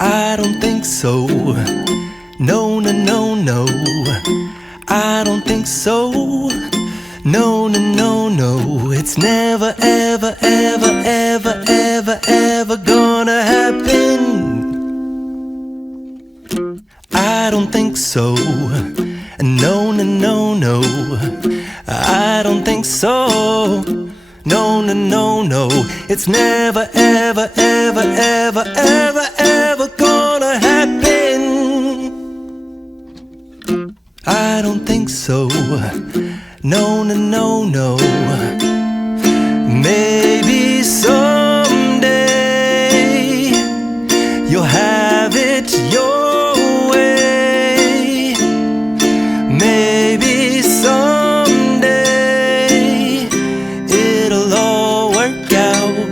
I don't think so. No, no, no, no. I don't think so. No, no, no, no. It's never, ever, ever, ever, ever, ever gonna happen. I don't think so. No, no, no, no. I don't think so. No, no, no, no. It's never, ever, ever, ever, ever, ever gonna happen. I don't think so. No, no, no, no. Maybe someday you'll have it your way. Maybe someday it'll all work out.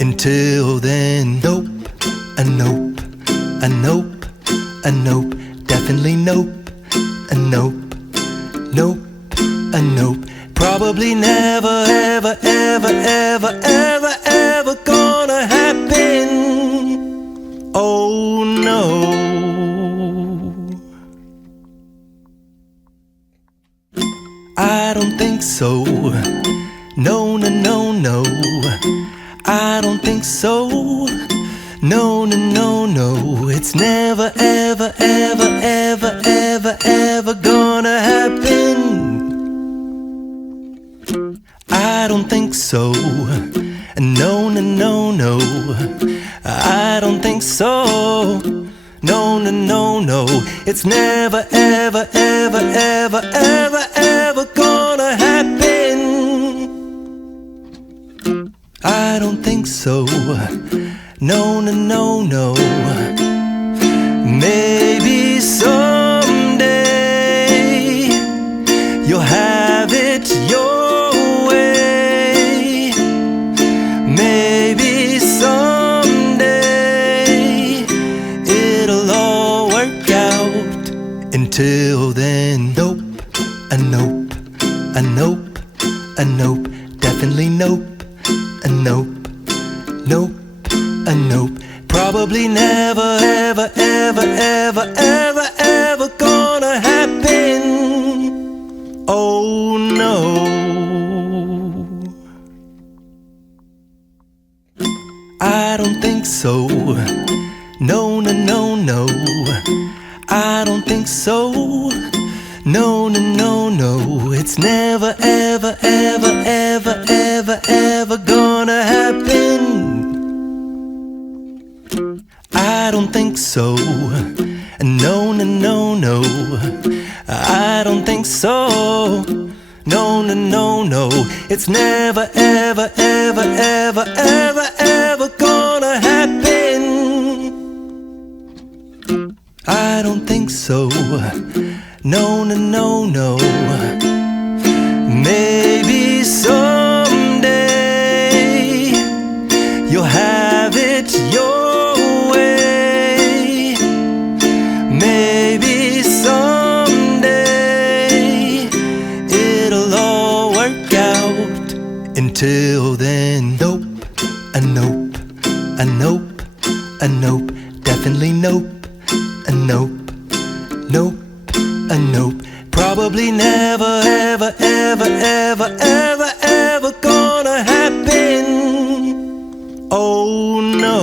Until then, nope, a nope, a nope, a nope, definitely nope, a nope, nope, a nope. Probably never, ever, ever, ever, ever, ever gonna happen. Oh no. I don't think so. No, no, no, no. I don't think so. No, no, no, no. It's never, ever, ever, ever, ever, ever gonna happen. I don't think so. No, no, no, no. I don't think so. No, no, no, no. It's never, ever, ever, ever, ever, ever gonna happen. I don't think so. No, no, no, no. Maybe someday you'll have it your way. Maybe someday it'll all work out. Until then, nope, a nope, a nope, a nope, definitely nope, a nope, nope, a nope. Probably never, ever, ever, ever, ever, ever gonna happen. Oh no. I don't think so. No, no, no, no. I don't think so. No, no, no, no. It's never, ever, ever, ever, ever, ever gonna happen. I don't think so. No, no, no, no. I don't think so. No, no, no, no. It's never, ever, ever, ever, ever, ever gonna happen. I don't think so. No, no, no, no. Maybe someday you'll have it your way. Maybe someday it'll all work out. Until then, nope, a nope, a nope, a nope, definitely nope, a nope, nope, a nope. Probably never, ever, ever, ever, ever, ever gonna happen. Oh no.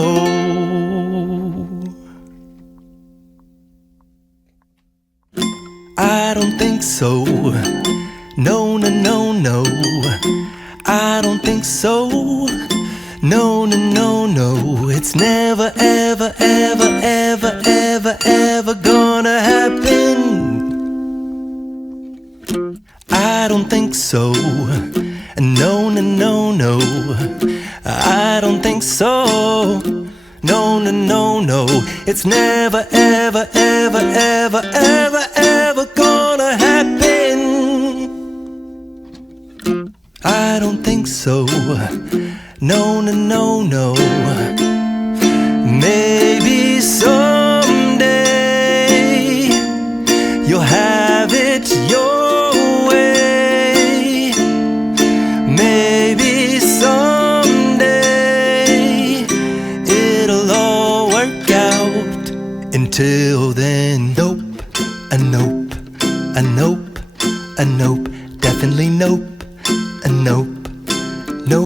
I don't think so. No, no, no, no. I don't think so. No, no, no, no. It's never, ever, ever, ever, ever, ever gonna happen. I don't think so. No, no, no, no. I don't think so. No, no, no, no. It's never, ever, ever, ever, ever, ever gonna happen. I don't think so. No, no, no, no. Maybe someday you'll have it your way. Maybe someday it'll all work out. Till then, nope, a nope, a nope, a nope, definitely nope, a nope, nope.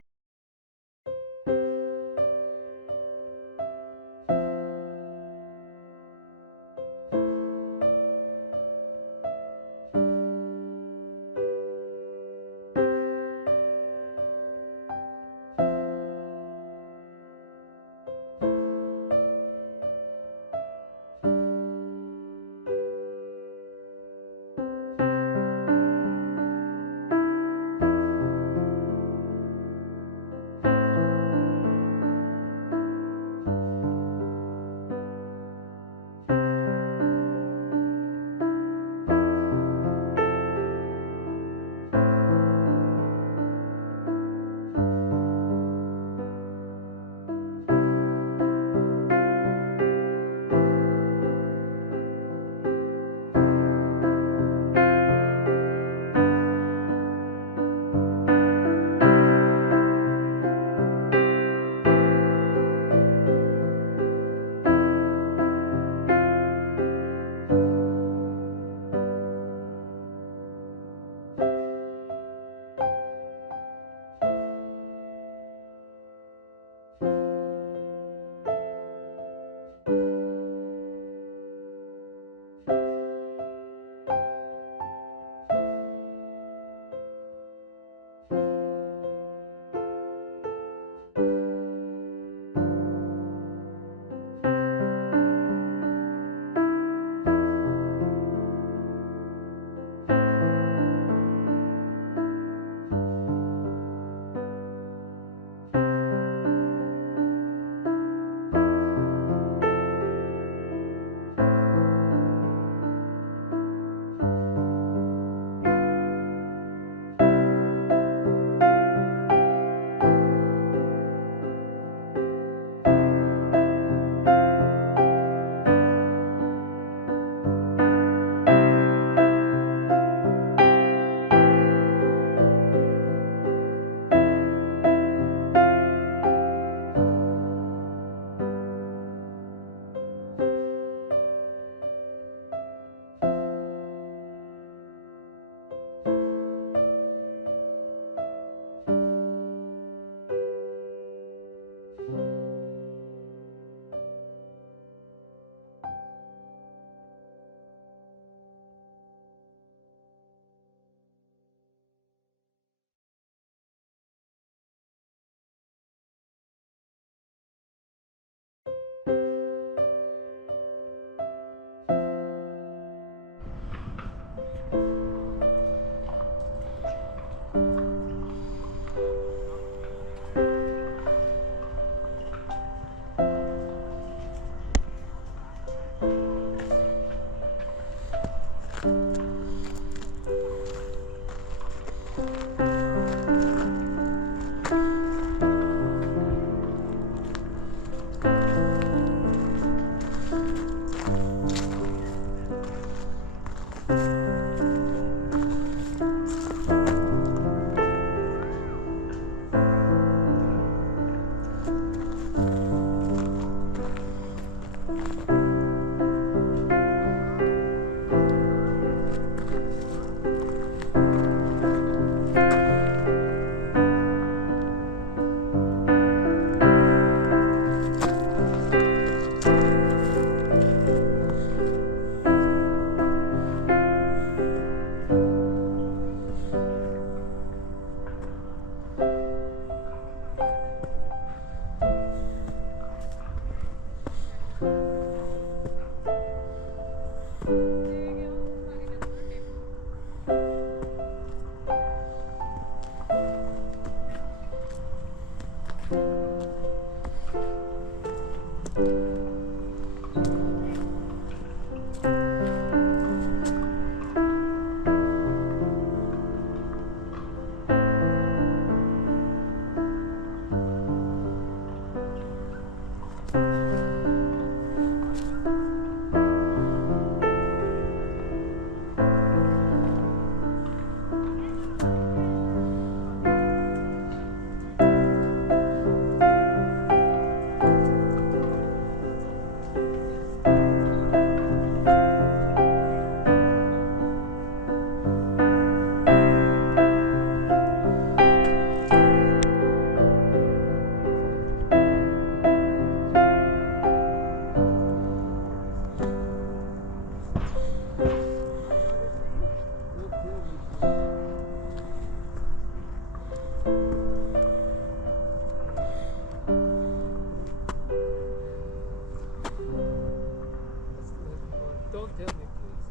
tell me, please.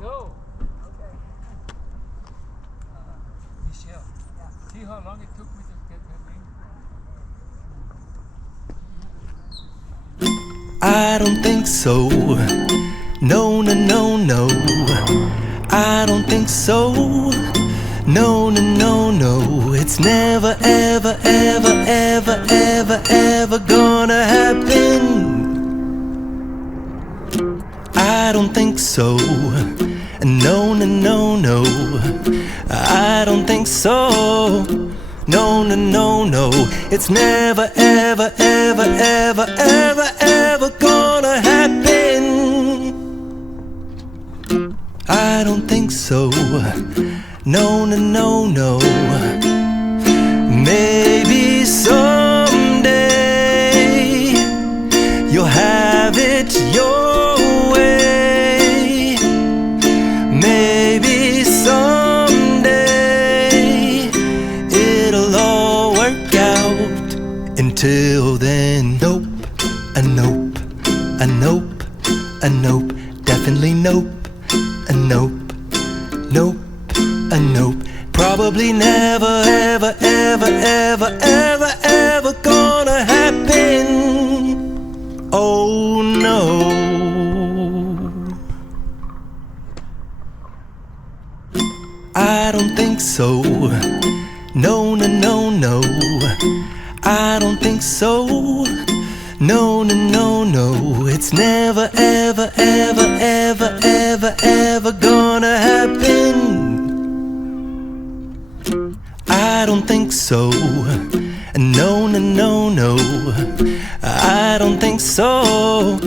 No. Okay. Michelle, see how long it took me to get her name? I don't think so. No, no, no, no. I don't think so. No, no, no, no. It's never, ever, ever, ever, ever, ever gonna happen. I don't think so. No, no, no, no. I don't think so. No, no, no, no. It's never, ever, ever, ever, ever, ever gonna happen. I don't think so. No, no, no, no. Maybe someday you'll have it your way. Maybe someday it'll all work out. Until then, nope, a nope, a nope, a nope, definitely nope, a nope, nope, a nope. Probably never, ever, ever, ever, ever, ever gonna happen. Oh no. I don't think so. No, no, no, no. I don't think so. No, no, no, no. It's never, ever, ever, ever, ever, ever gonna happen. I don't think so. No, no, no, no. I don't think so.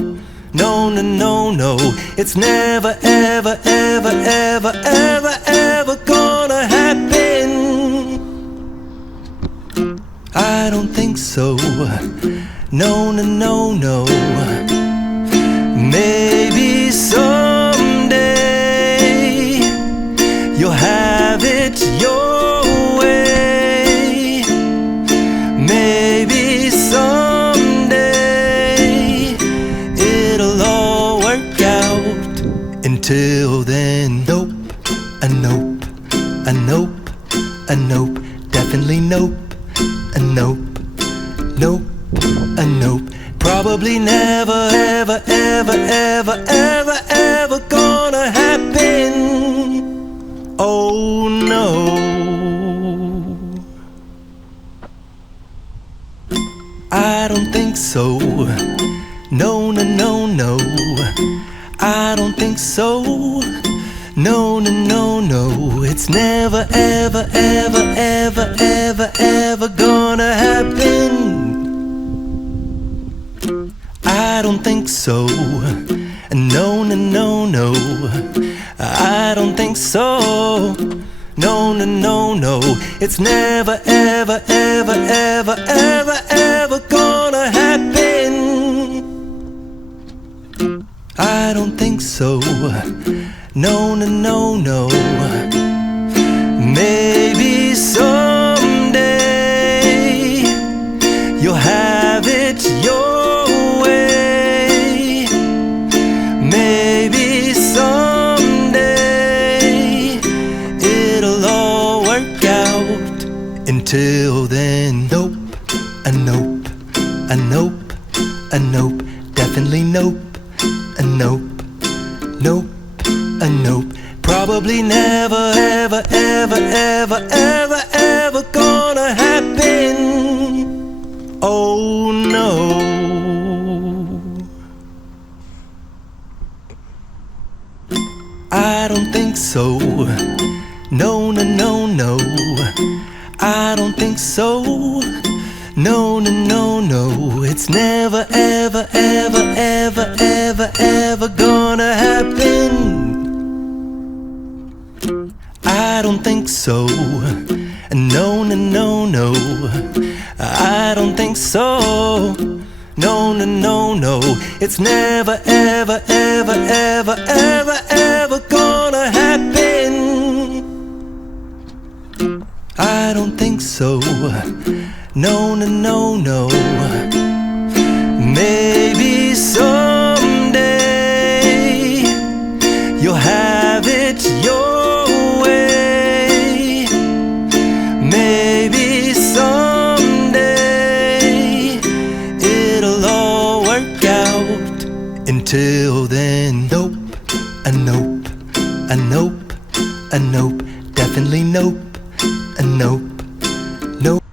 No, no, no, no. It's never, ever, ever, ever, ever, ever gonna happen. I don't think so. No, no, no, no. Maybe someday you'll have it your way. Maybe someday it'll all work out. Until then, nope, a nope, a nope, a nope, definitely nope, a nope, nope, a nope. Probably never, ever, ever, ever, ever, ever gonna happen. Oh no. I don't think so. No, no, no, no. I don't think so. No, no, no, no. It's never, ever, ever, ever, ever, ever gonna happen. I don't think so. No, no, no, no. I don't think so. No, no, no, no. It's never, ever, ever, ever, ever, ever gonna happen. I don't think so. No, no, no, no. Maybe someday you'll have it your way. Maybe someday it'll all work out. Until then, nope, a nope, a nope, a nope, definitely nope, a nope, nope, a nope. Probably never, ever, ever, ever, ever, ever gonna happen. Oh no. I don't think so. No, no, no, no. I don't think so. No, no, no, no. It's never, ever, ever, ever, ever, ever gonna happen. I don't think so. No, no, no, no. I don't think so. No, no, no, no. It's never, ever, ever, ever, ever, ever gonna happen. I don't think so. No, no, no, no. Maybe someday Till then, nope, a nope, a nope, a nope, definitely nope, a nope, nope.